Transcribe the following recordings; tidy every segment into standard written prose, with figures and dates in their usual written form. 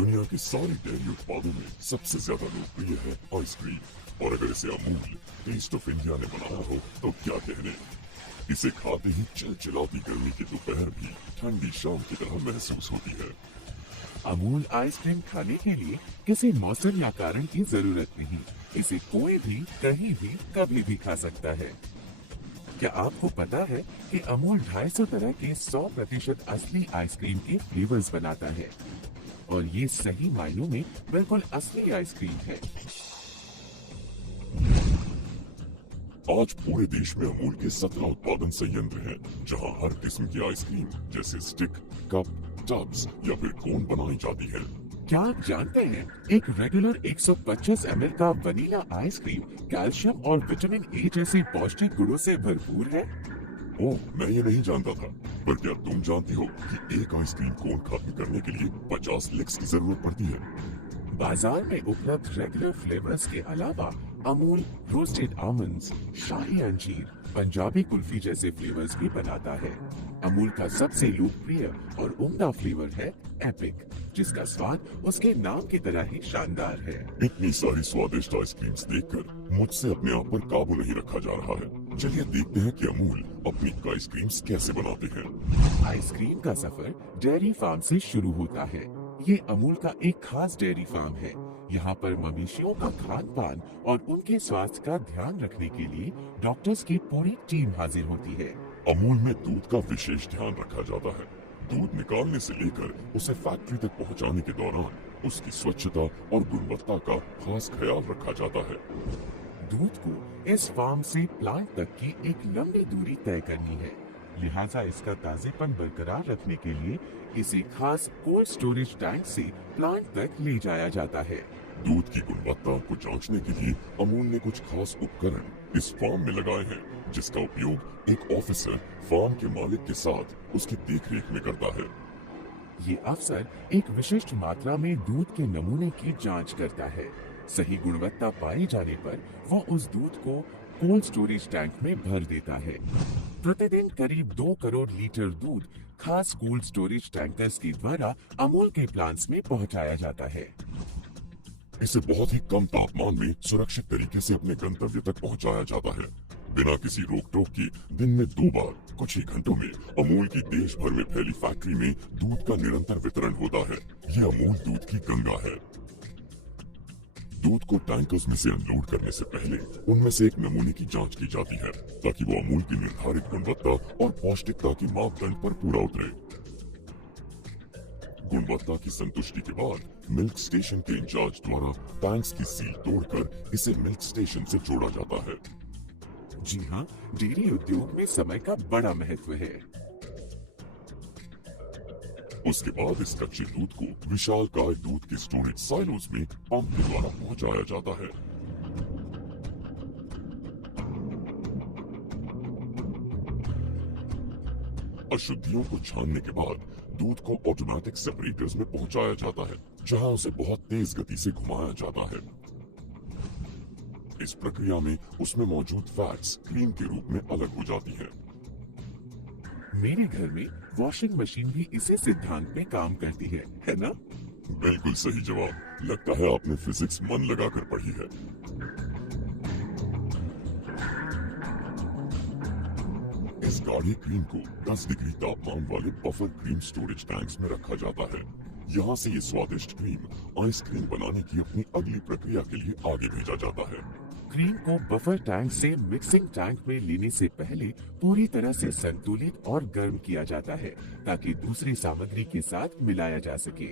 दुनिया के सारे डेयरी उत्पादों में सबसे ज्यादा लोकप्रिय है आइसक्रीम। और अगर इसे अमूल टेस्ट ऑफ इंडिया ने बनाया हो तो क्या कहने। इसे खाते ही चिलचिलाती गर्मी की दोपहर भी ठंडी शाम की तरह महसूस होती है। अमूल आइसक्रीम खाने के लिए किसी मौसम या कारण की जरूरत नहीं। इसे कोई भी कहीं भी कभी भी खा सकता है। क्या आपको पता है कि अमूल 250 तरह के 100% असली आइसक्रीम के फ्लेवर्स बनाता है और ये सही मायनों में बिल्कुल असली आइसक्रीम है। आज पूरे देश में अमूल के 17 उत्पादन संयंत्र हैं, जहां हर किस्म की आइसक्रीम जैसे स्टिक, कप, टब्स या फिर कोन बनाई जाती है। क्या आप जानते हैं एक रेगुलर 125 ml का वनीला आइसक्रीम कैल्शियम और विटामिन ए जैसे पौष्टिक गुणों से भरपूर है। ओह, मैं ये नहीं जानता था। पर क्या तुम जानती हो कि एक आइसक्रीम कोन खत्म करने के लिए 50 लिक्स की जरूरत पड़ती है। बाजार में उपलब्ध रेगुलर फ्लेवर्स के अलावा अमूल रोस्टेड आमंड्स, शाही अंजीर, पंजाबी कुल्फी जैसे फ्लेवर्स भी बनाता है। अमूल का सबसे लोकप्रिय और उम्दा फ्लेवर है एपिक, जिसका स्वाद उसके नाम की तरह ही शानदार है। इतनी सारी स्वादिष्ट आइसक्रीम्स देखकर मुझसे अपने आप पर काबू नहीं रखा जा रहा है। चलिए देखते हैं कि अमूल अपनी आइसक्रीम्स कैसे बनाते हैं। आइसक्रीम का सफर डेयरी फार्म से शुरू होता है। ये अमूल का एक खास डेयरी फार्म है। यहाँ पर मवेशियों का खान पान और उनके स्वास्थ्य का ध्यान रखने के लिए डॉक्टर्स की पूरी टीम हाजिर होती है। अमूल में दूध का विशेष ध्यान रखा जाता है। दूध निकालने से लेकर उसे फैक्ट्री तक पहुँचाने के दौरान उसकी स्वच्छता और गुणवत्ता का खास ख्याल रखा जाता है। दूध को इस फार्म से प्लांट तक की एक लंबी दूरी तय करनी है, लिहाजा इसका ताजेपन बरकरार रखने के लिए इसे खास कोल्ड स्टोरेज टैंक से प्लांट तक ले जाया जाता है। दूध की गुणवत्ता को जांचने के लिए अमूल ने कुछ खास उपकरण इस फार्म में लगाए हैं, जिसका उपयोग एक ऑफिसर फार्म के मालिक के साथ उसकी देखरेख में करता है। ये अफसर एक विशिष्ट मात्रा में दूध के नमूने की जांच करता है। सही गुणवत्ता पाए जाने पर वो उस दूध को कोल्ड स्टोरेज टैंक में भर देता है। प्रतिदिन करीब 2 करोड़ लीटर दूध खास कोल्ड स्टोरेज टैंकर्स के द्वारा अमूल के प्लांट्स में पहुंचाया जाता है। इसे बहुत ही कम तापमान में सुरक्षित तरीके से अपने गंतव्य तक पहुंचाया जाता है। बिना किसी रोक टोक के दिन में 2 बार कुछ ही घंटों में अमूल की देश भर में फैली फैक्ट्री में दूध का निरंतर वितरण होता है। ये अमूल दूध की गंगा है। दूध को टैंकर्स में से अनलोड करने से पहले उनमें से एक नमूने की जांच की जाती है, ताकि वो अमूल की निर्धारित गुणवत्ता और पौष्टिकता की मापदंड पर पूरा उतरे। गुणवत्ता की संतुष्टि के बाद मिल्क स्टेशन के इंचार्ज द्वारा टैंक्स की सील तोड़कर इसे मिल्क स्टेशन से जोड़ा जाता है। जी हाँ, डेयरी उद्योग में समय का बड़ा महत्व है। उसके बाद इस कच्चे दूध को विशालकाय दूध के स्टोरेज साइलोज में पंप के द्वारा पहुंचाया जाता है। अशुद्धियों को छानने के बाद दूध को ऑटोमेटिक सेपरेटर्स में पहुंचाया जाता है, जहां उसे बहुत तेज गति से घुमाया जाता है। इस प्रक्रिया में उसमें मौजूद फैट्स क्रीम के रूप में अलग हो जाती हैं। मेरे घर में वॉशिंग मशीन भी इसी सिद्धांत पे काम करती है ना? बिल्कुल सही जवाब। लगता है आपने फिजिक्स मन लगाकर पढ़ी है। इस गाढ़ी क्रीम को 10 डिग्री तापमान वाले बफर क्रीम स्टोरेज टैंक्स में रखा जाता है। यहाँ से ये स्वादिष्ट क्रीम आइसक्रीम बनाने की अपनी अगली प्रक्रिया के लिए आगे भेजा जाता है। क्रीम को बफर टैंक से मिक्सिंग टैंक में लेने से पहले पूरी तरह से संतुलित और गर्म किया जाता है, ताकि दूसरी सामग्री के साथ मिलाया जा सके।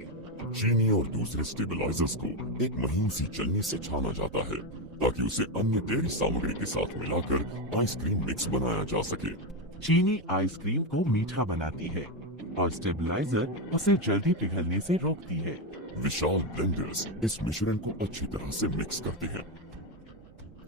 चीनी और दूसरे स्टेबलाइजर्स को एक महीन सी चलनी से छाना जाता है, ताकि उसे अन्य डेयरी सामग्री के साथ मिलाकर आइसक्रीम मिक्स बनाया जा सके। चीनी आइसक्रीम को मीठा बनाती है और स्टेबलाइजर उसे जल्दी पिघलने से रोकती है। विशाल ब्लेंडर्स इस मिश्रण को अच्छी तरह से मिक्स करते हैं।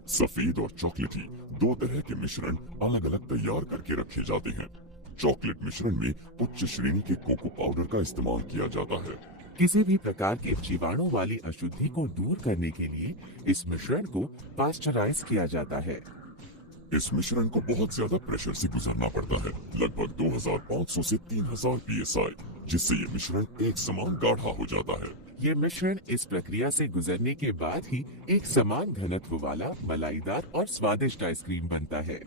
सफेद और चॉकलेटी 2 तरह के मिश्रण अलग अलग तैयार करके रखे जाते हैं। चॉकलेट मिश्रण में उच्च श्रेणी के कोको पाउडर का इस्तेमाल किया जाता है। किसी भी प्रकार के जीवाणु वाली अशुद्धि को दूर करने के लिए इस मिश्रण को पास्चराइज किया जाता है। इस मिश्रण को बहुत ज्यादा प्रेशर से गुजरना पड़ता है, लगभग 2500 से 3000 psi, जिससे ये मिश्रण एक समान गाढ़ा हो जाता है। ये मिश्रण इस प्रक्रिया से गुजरने के बाद ही एक समान घनत्व वाला मलाईदार और स्वादिष्ट आइसक्रीम बनता है।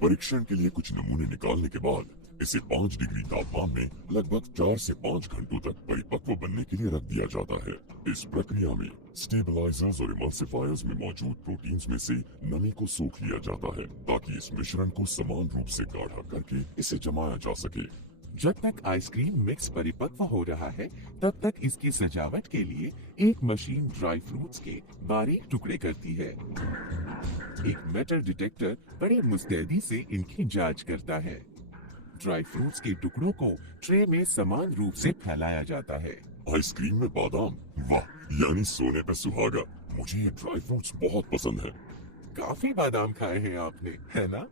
परीक्षण के लिए कुछ नमूने निकालने के बाद इसे 5 डिग्री तापमान में लगभग 4 से 5 घंटों तक परिपक्व बनने के लिए रख दिया जाता है। इस प्रक्रिया में स्टेबलाइजर्स और इमल्सिफायर्स में मौजूद प्रोटीन्स में से नमी को सोख लिया जाता है ताकि इस मिश्रण को समान रूप से गाढ़ा करके इसे जमाया जा सके। जब तक आइसक्रीम मिक्स परिपक्व हो रहा है, तब तक इसकी सजावट के लिए एक मशीन ड्राई फ्रूट्स के बारीक टुकड़े करती है। एक मेटल डिटेक्टर बड़े मुस्तैदी से इनकी जांच करता है। ड्राई फ्रूट्स के टुकड़ों को ट्रे में समान रूप से फैलाया जाता है। आइसक्रीम में बादाम, वाह, यानी सोने पे सुहागा। मुझे ये ड्राई फ्रूट्स बहुत पसंद है। काफी बादाम खाए हैं आपने, है ना?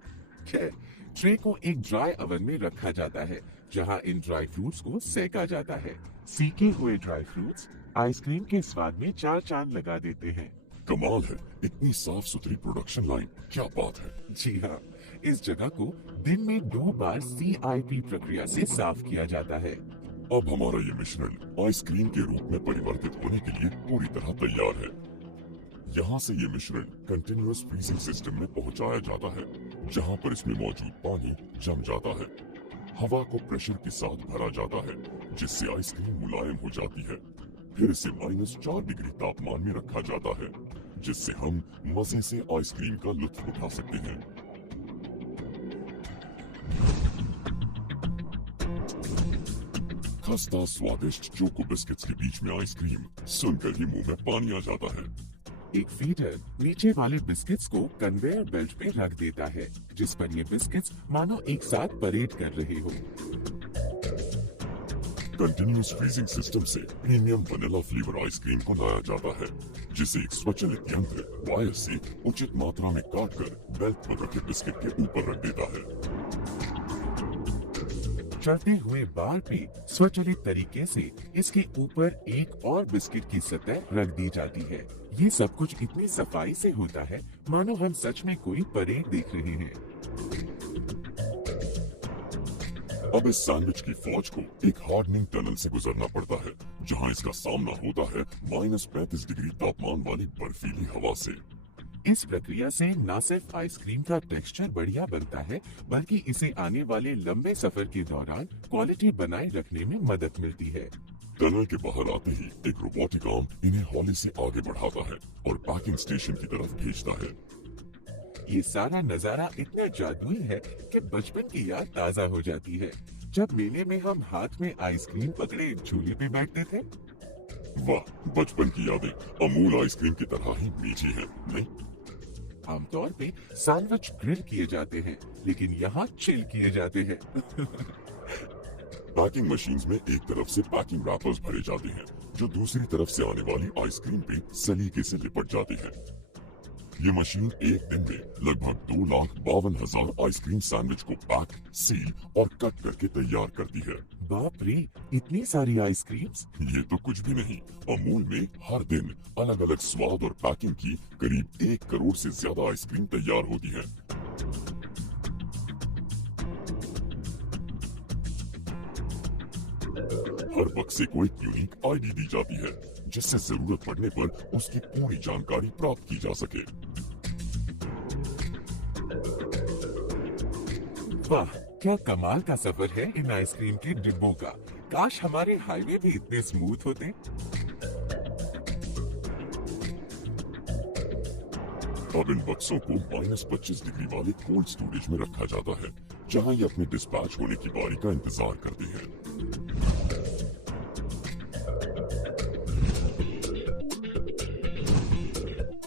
खैर, ट्रे को एक ड्राई ओवन में रखा जाता है जहां इन ड्राई फ्रूट्स को सेका जाता है। सीके हुए ड्राई फ्रूट्स आइसक्रीम के स्वाद में चार चांद लगा देते हैं। कमाल है, इतनी साफ सुथरी प्रोडक्शन लाइन, क्या बात है। जी हाँ, इस जगह को दिन में 2 बार CIP प्रक्रिया से साफ किया जाता है। अब हमारा ये मिश्रण आइसक्रीम के रूप में परिवर्तित होने के लिए पूरी तरह तैयार है। यहाँ से ये मिश्रण कंटिन्यूअस फ्रीजिंग सिस्टम में पहुँचाया जाता है, जहाँ पर इसमें मौजूद पानी जम जाता है। हवा को प्रेशर के साथ भरा जाता है, जिससे आइसक्रीम मुलायम हो जाती है। फिर इसे -4 डिग्री तापमान में रखा जाता है, जिससे हम मजे से आइसक्रीम का लुत्फ उठा सकते हैं। खस्ता स्वादिष्ट चोको बिस्किट्स के बीच में आइसक्रीम सुनकर ही मुंह में पानी आ जाता है। एक फीडर नीचे वाले बिस्किट्स को कन्वेयर बेल्ट पे रख देता है, जिस पर ये बिस्किट्स मानो एक साथ परेड कर रहे हो। कंटिन्यूअस फ्रीजिंग सिस्टम से प्रीमियम वनीला फ्लेवर आइसक्रीम को लाया जाता है, जिसे एक स्वचालित यंत्र वायर से उचित मात्रा में काटकर बेल्ट पर रखे बिस्किट के ऊपर रख देता है। चढ़ते हुए बार पे स्वचालित तरीके से इसके ऊपर एक और बिस्किट की सतह रख दी जाती है। ये सब कुछ इतनी सफाई से होता है मानो हम सच में कोई परेड देख रहे हैं। अब इस सैंडविच की फौज को एक हार्डनिंग टनल से गुजरना पड़ता है, जहां इसका सामना होता है -35 डिग्री तापमान वाली बर्फीली हवा से। इस प्रक्रिया से न सिर्फ आइसक्रीम का टेक्सचर बढ़िया बनता है, बल्कि इसे आने वाले लंबे सफर के दौरान क्वालिटी बनाए रखने में मदद मिलती है। टनल के बाहर आते ही एक रोबोटिक आर्म इन्हें हौले से आगे बढ़ाता है और पैकिंग स्टेशन की तरफ भेजता है। ये सारा नजारा इतना जादुई है कि बचपन की याद ताजा हो जाती है, जब मेले में हम हाथ में आइसक्रीम पकड़े झूले पे बैठते थे। वाह, बचपन की यादें अमूल आइसक्रीम की तरह ही मीठी हैं, नहीं? आमतौर पे सैंडविच ग्रिल किए जाते हैं, लेकिन यहाँ चिल किए जाते हैं। पैकिंग मशीन्स में एक तरफ से पैकिंग रैपर्स भरे जाते हैं, जो दूसरी तरफ से आने वाली आइसक्रीम पे सलीके से लिपट जाते हैं। ये मशीन एक दिन में लगभग 2,52,000 आइसक्रीम सैंडविच को पैक, सील और कट करके तैयार करती है। बाप रे, इतनी सारी आइसक्रीम्स! ये तो कुछ भी नहीं, अमूल में हर दिन अलग अलग स्वाद और पैकिंग की करीब 1 करोड़ से ज्यादा आइसक्रीम तैयार होती है। हर बक्से को एक यूनिक ID दी जाती है, जिससे जरूरत पड़ने पर उसकी पूरी जानकारी प्राप्त की जा सके। वाह, क्या कमाल का सफर है इन आइसक्रीम के डिब्बों का। काश हमारे हाईवे भी इतने स्मूथ होते। अब इन बक्सों को -25 डिग्री वाले कोल्ड स्टोरेज में रखा जाता है, जहां ये अपने डिस्पैच होने की बारी का इंतजार करते हैं।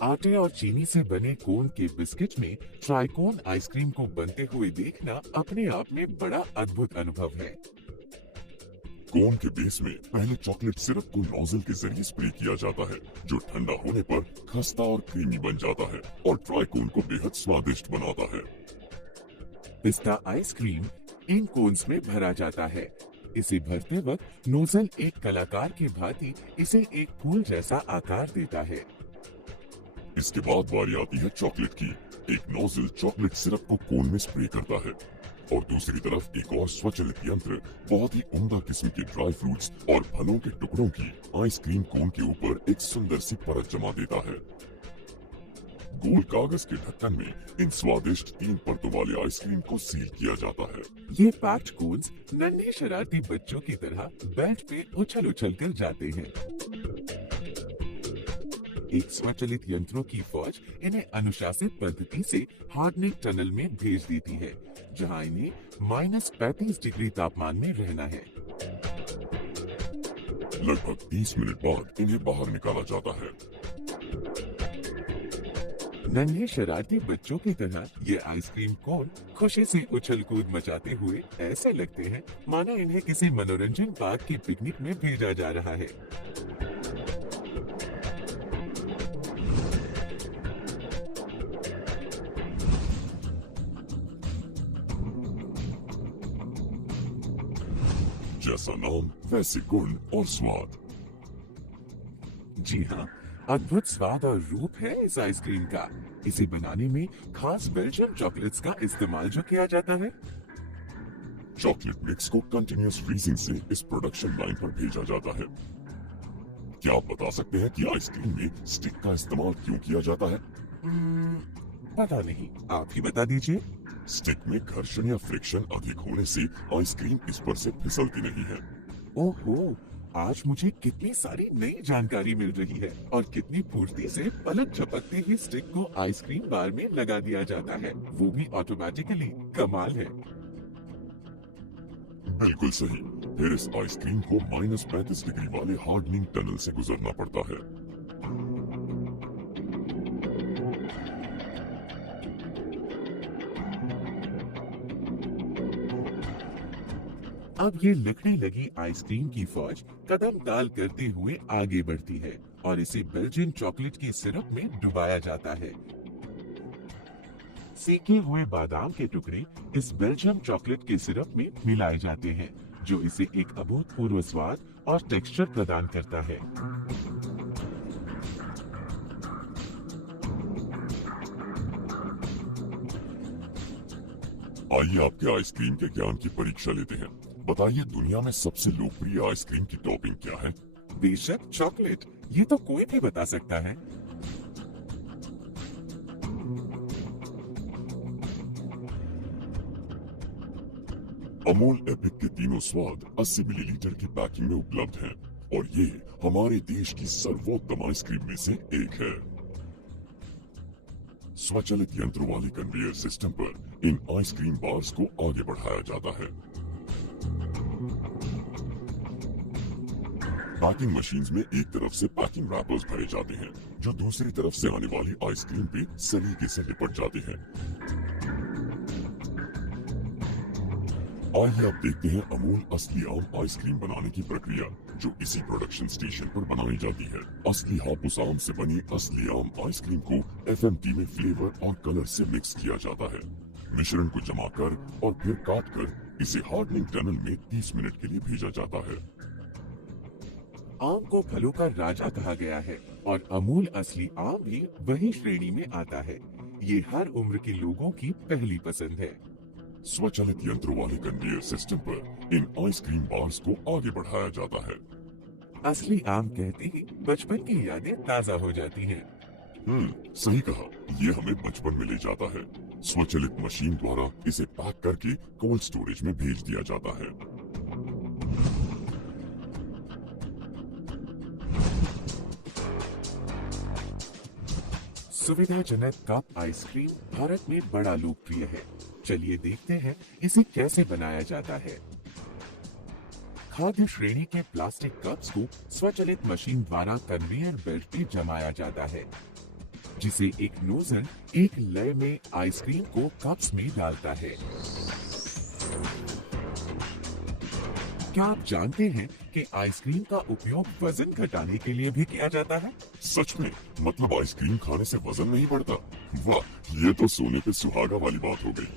आटे और चीनी से बने कोन के बिस्किट में ट्राइकोन आइसक्रीम को बनते हुए देखना अपने आप में बड़ा अद्भुत अनुभव है। कोन के बेस में पहले चॉकलेट सिरप को नोजल के जरिए स्प्रे किया जाता है, जो ठंडा होने पर खस्ता और क्रीमी बन जाता है और ट्राइकोन को बेहद स्वादिष्ट बनाता है। पिस्ता आइसक्रीम इन कोन्स में भरा जाता है। इसे भरते वक्त नोजल एक कलाकार की भांति इसे एक फूल जैसा आकार देता है। इसके बाद बारी आती है चॉकलेट की। एक नोजल चॉकलेट सिरप को कोन में स्प्रे करता है। और दूसरी तरफ एक और स्वचालित यंत्र बहुत ही उम्दा किस्म के ड्राई फ्रूट्स और फलों के टुकड़ों की आइसक्रीम कोन के ऊपर एक सुंदर सी परत जमा देता है। गोल कागज के ढक्कन में इन स्वादिष्ट 3 परतों वाले आइसक्रीम को सील किया जाता है। ये पैक्ड कोन्स नन्हे शरारती बच्चों की तरह बेल्ट पे उछल उछल कर जाते हैं। एक स्वचालित यंत्रों की फौज इन्हें अनुशासित पद्धति से हार्डनिंग टनल में भेज देती है, जहां इन्हें -35 डिग्री तापमान में रहना है। लगभग 30 मिनट बाद इन्हें बाहर निकाला जाता है। नन्हे शरारती बच्चों की तरह ये आइसक्रीम कोन खुशी से उछल कूद मचाते हुए ऐसे लगते हैं मानो इन्हें किसी मनोरंजन पार्क की पिकनिक में भेजा जा रहा है। जैसा नाम वैसे गुण और स्वाद। जी हाँ, अद्भुत स्वाद और रूप है इस आइसक्रीम का। इसे बनाने में खास बेल्जियम चॉकलेट्स का इस्तेमाल जो किया जाता है। चॉकलेट मिक्स को कंटिन्यूअस फ्रीजिंग से इस प्रोडक्शन लाइन पर भेजा जाता है। क्या आप बता सकते हैं कि आइसक्रीम में स्टिक का इस्तेमाल क्यों किया जाता है? पता नहीं, आप ही बता दीजिए। स्टिक में घर्षण या फ्रिक्शन अधिक होने से आइसक्रीम इस पर से फिसलती नहीं है। ओहो, आज मुझे कितनी सारी नई जानकारी मिल रही है और कितनी फुर्ती से पलक झपकते ही स्टिक को आइसक्रीम बार में लगा दिया जाता है, वो भी ऑटोमेटिकली। कमाल है। बिल्कुल सही। फिर इस आइसक्रीम को -35 डिग्री वाले हार्डनिंग टनल से गुजरना पड़ता है। अब ये लकड़ी लगी आइसक्रीम की फौज कदम ताल करते हुए आगे बढ़ती है और इसे बेल्जियन चॉकलेट के सिरप में डुबाया जाता है। सेके हुए बादाम के टुकड़े इस बेल्जियम चॉकलेट के सिरप में मिलाए जाते हैं, जो इसे एक अभूतपूर्व स्वाद और टेक्सचर प्रदान करता है। आइए आपके आइसक्रीम के ज्ञान की परीक्षा लेते हैं। बताइए, दुनिया में सबसे लोकप्रिय आइसक्रीम की टॉपिंग क्या है? बेशक चॉकलेट, ये तो कोई भी बता सकता है। अमूल एपिक के तीनों स्वाद 80 मिलीलीटर की पैकिंग में उपलब्ध हैं और ये हमारे देश की सर्वोत्तम आइसक्रीम में से एक है। स्वचालित यंत्र वाले कन्वेयर सिस्टम पर इन आइसक्रीम बार्स को आगे बढ़ाया जाता है। पैकिंग मशीन्स में एक तरफ से पैकिंग रैपर्स भरे जाते हैं, जो दूसरी तरफ से आने वाली आइसक्रीम पे सलीके से लिपट जाते हैं। आइए अब देखते हैं अमूल असली आम आइसक्रीम बनाने की प्रक्रिया, जो इसी प्रोडक्शन स्टेशन पर बनाई जाती है। असली हापुस आम से बनी असली आम आइसक्रीम को FMT में फ्लेवर और कलर से मिक्स किया जाता है। मिश्रण को जमा कर और फिर काट कर इसे हार्डनिंग टनल में 30 मिनट के लिए भेजा जाता है। आम को फलों का राजा कहा गया है और अमूल असली आम भी वही श्रेणी में आता है। ये हर उम्र के लोगों की पहली पसंद है। स्वचालित यंत्रों वाले कन्वेयर सिस्टम पर इन आइसक्रीम बार्स को आगे बढ़ाया जाता है। असली आम कहते ही बचपन की यादें ताजा हो जाती हैं। सही कहा। ये हमें बचपन में ले जाता है। स्वचालित मशीन द्वारा इसे पैक करके कोल्ड स्टोरेज में भेज दिया जाता है। सुविधाजनक कप आइसक्रीम भारत में बड़ा लोकप्रिय है। चलिए देखते हैं इसे कैसे बनाया जाता है। खाद्य श्रेणी के प्लास्टिक कप्स को स्वचालित मशीन द्वारा कन्वेयर बेल्ट पे जमाया जाता है, जिसे एक नोजल एक लय में आइसक्रीम को कप्स में डालता है। क्या आप जानते हैं कि आइसक्रीम का उपयोग वजन घटाने के लिए भी किया जाता है? सच में? मतलब आइसक्रीम खाने से वजन नहीं बढ़ता? वाह, ये तो सोने पे सुहागा वाली बात हो गई।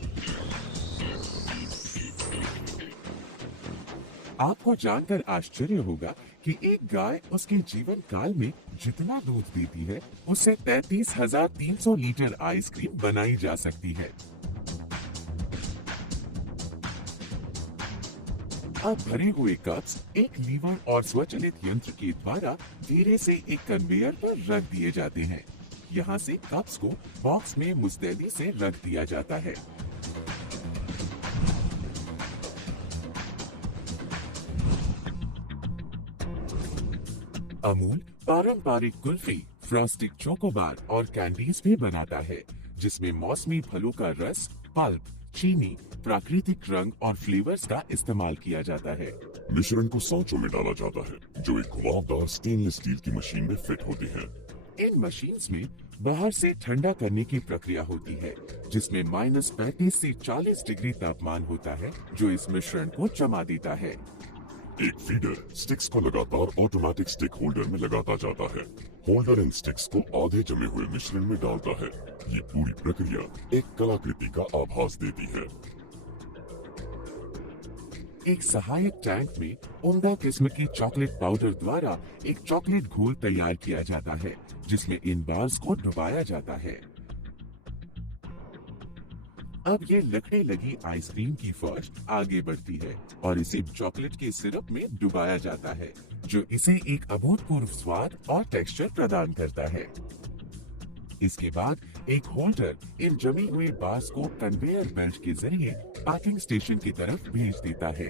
आपको जानकर आश्चर्य होगा कि एक गाय उसके जीवन काल में जितना दूध देती है, उससे 33,300 लीटर आइसक्रीम बनाई जा सकती है। अब भरे हुए कप्स एक लीवर और स्वचालित यंत्र के द्वारा धीरे से एक कन्वेयर पर रख दिए जाते हैं। यहाँ से कप्स को बॉक्स में मुस्तैदी से रख दिया जाता है। अमूल पारंपरिक कुल्फी, फ्रॉस्टेड चोकोबार और कैंडीज भी बनाता है, जिसमें मौसमी फलों का रस, पल्प, चीनी, प्राकृतिक रंग और फ्लेवर्स का इस्तेमाल किया जाता है। मिश्रण को सांचों में डाला जाता है, जो एक घुमावदार स्टेनलेस स्टील की मशीन में फिट होती है। इन मशीन्स में बाहर से ठंडा करने की प्रक्रिया होती है, जिसमें -35 से 40 डिग्री तापमान होता है, जो इस मिश्रण को जमा देता है। एक फीडर स्टिक्स को लगातार ऑटोमेटिक स्टिक होल्डर में लगाता जाता है। होल्डर इन स्टिक्स को आधे जमे हुए मिश्रण में डालता है। ये पूरी प्रक्रिया एक कलाकृति का आभास देती है। एक सहायक टैंक में उम्दा किस्म की चॉकलेट पाउडर द्वारा एक चॉकलेट घोल तैयार किया जाता है, जिसमें इन बार्स को डुबाया जाता है। अब ये लकड़े लगी आइसक्रीम की फौज आगे बढ़ती है और इसे चॉकलेट के सिरप में डुबाया जाता है, जो इसे एक अभूतपूर्व स्वाद और टेक्सचर प्रदान करता है। इसके बाद एक होल्डर इन जमी हुए बार्स को कन्वेयर बेल्ट के जरिए पैकिंग स्टेशन की तरफ भेज देता है।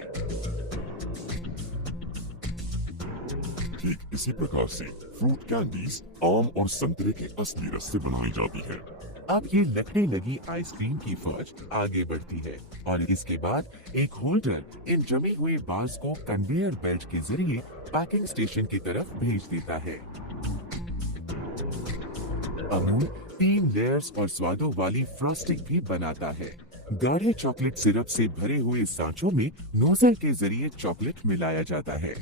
ठीक इसी प्रकार से फ्रूट कैंडीज आम और संतरे के असली रस से बनाई जाती है। अब ये लकड़े लगी आइसक्रीम की फौज आगे बढ़ती है और इसके बाद एक होल्डर इन जमे हुए बार्स को कन्वेयर बेल्ट के जरिए पैकिंग स्टेशन की तरफ भेज देता है। अमूल 3 लेयर्स और स्वादों वाली फ्रॉस्टिंग भी बनाता है। गाढ़े चॉकलेट सिरप से भरे हुए सांचों में नोजल के जरिए चॉकलेट मिलाया जाता है।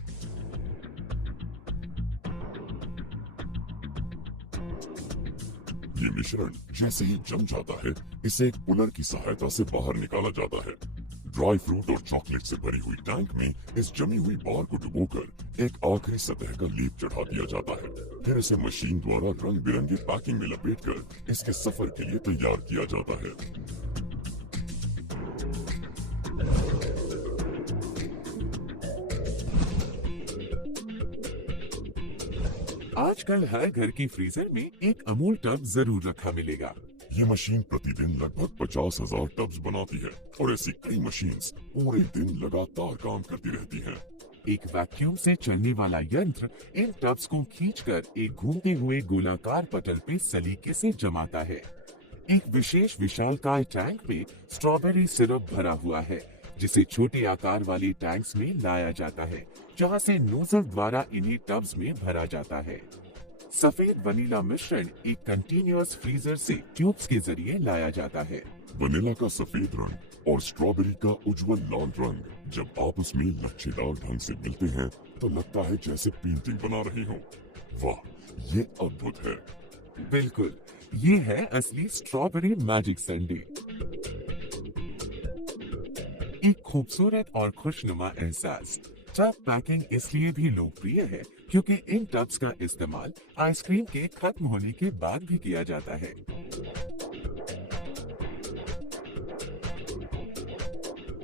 ये मिश्रण जैसे ही जम जाता है, इसे एक पुलर की सहायता से बाहर निकाला जाता है। ड्राई फ्रूट और चॉकलेट से भरी हुई टैंक में इस जमी हुई बार को डुबोकर एक आखिरी सतह का लेप चढ़ा दिया जाता है। फिर इसे मशीन द्वारा रंग बिरंगी पैकिंग में लपेटकर इसके सफर के लिए तैयार किया जाता है। आजकल हर घर की फ्रीजर में एक अमूल टब जरूर रखा मिलेगा। ये मशीन प्रतिदिन लगभग 50,000 टब्स बनाती है और ऐसी कई मशीन्स पूरे दिन लगातार काम करती रहती हैं। एक वैक्यूम से चलने वाला यंत्र इन टब्स को खींचकर एक घूमते हुए गोलाकार पटल पे सलीके से जमाता है। एक विशेष विशालकाय टैंक में स्ट्रॉबेरी सिरप भरा हुआ है, जिसे छोटे आकार वाले टैंक्स में लाया जाता है, जहां से नोजल द्वारा इन्हीं टब्स में भरा जाता है। सफेद वनीला मिश्रण एक कंटीन्यूअस फ्रीजर से ट्यूब्स के जरिए लाया जाता है। वनीला का सफेद रंग और स्ट्रॉबेरी का उज्जवल लाल रंग जब आपस में लच्छेदार ढंग से मिलते हैं तो लगता है जैसे पेंटिंग बना रही हो। वाह, ये अद्भुत है। बिल्कुल, ये है असली स्ट्रॉबेरी मैजिक सैंडी। एक खूबसूरत और खुशनुमा एहसास। टब पैकिंग इसलिए भी लोकप्रिय है क्योंकि इन टब्स का इस्तेमाल आइसक्रीम के खत्म होने के बाद भी किया जाता है।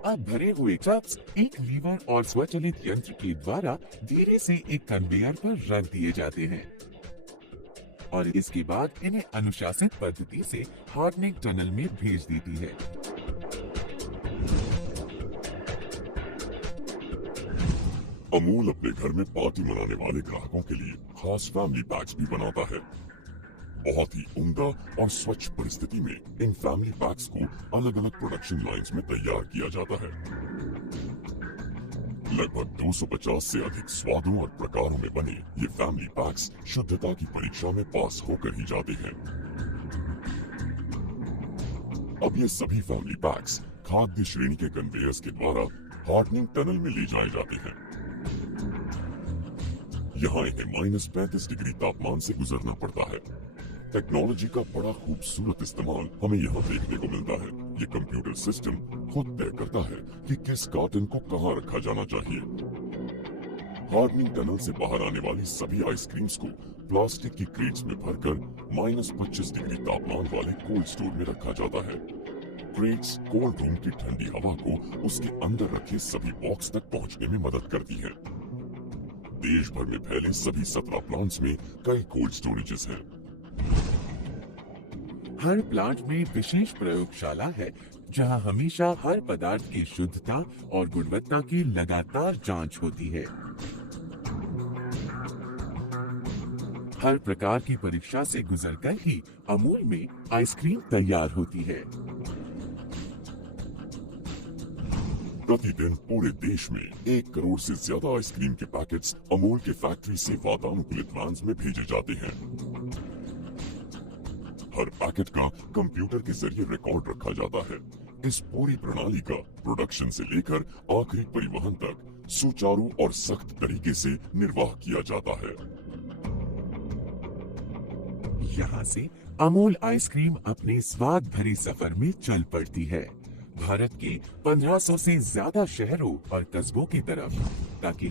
अब भरे हुए टब्स एक लीवर और स्वचालित यंत्र के द्वारा धीरे से एक कन्वेयर पर रख दिए जाते हैं और इसके बाद इन्हें अनुशासित पद्धति से हार्डनिंग टनल में भेज देती है। अमूल अपने घर में पार्टी मनाने वाले ग्राहकों के लिए खास फैमिली पैक्स भी बनाता है। बहुत ही उम्दा और स्वच्छ परिस्थिति में इन फैमिली पैक्स को अलग अलग प्रोडक्शन लाइंस में तैयार किया जाता है। लगभग 250 से अधिक स्वादों और प्रकारों में बने ये फैमिली पैक्स शुद्धता की परीक्षा में पास होकर ही जाते हैं। अब ये सभी फैमिली पैक्स खाद्य श्रेणी के कन्वेयर्स के द्वारा हार्डनिंग टनल में ले जाए जाते हैं। यहाँ इन्हें -35 डिग्री तापमान से गुजरना पड़ता है। टेक्नोलॉजी का बड़ा खूबसूरत इस्तेमाल हमें यहाँ देखने को मिलता है। ये कंप्यूटर सिस्टम खुद तय करता है कि किस कार्टन को कहाँ रखा जाना चाहिए। हार्डनिंग टनल से बाहर आने वाली सभी आइसक्रीम्स को प्लास्टिक की क्रेट्स में भरकर -25 डिग्री तापमान वाले कोल्ड स्टोर में रखा जाता है। क्रेट्स कोल्ड रूम की ठंडी हवा को उसके अंदर रखे सभी बॉक्स तक पहुंचने में मदद करती है। देश भर में फैले सभी 17 प्लांट्स में कई कोल्ड स्टोरेजेस हैं। हर प्लांट में विशेष प्रयोगशाला है जहां हमेशा हर पदार्थ की शुद्धता और गुणवत्ता की लगातार जांच होती है। हर प्रकार की परीक्षा से गुजरकर ही अमूल में आइसक्रीम तैयार होती है। प्रतिदिन पूरे देश में 1 करोड़ से ज्यादा आइसक्रीम के पैकेट्स अमूल के फैक्ट्री से वातानुकूलित वैन्स में भेजे जाते हैं। हर पैकेट का कंप्यूटर के जरिए रिकॉर्ड रखा जाता है। इस पूरी प्रणाली का प्रोडक्शन से लेकर आखिरी परिवहन तक सुचारू और सख्त तरीके से निर्वाह किया जाता है। यहाँ से अमूल आइसक्रीम अपने स्वाद भरे सफर में चल पड़ती है भारत के 1500 से ज्यादा शहरों और कस्बों की तरफ, ताकि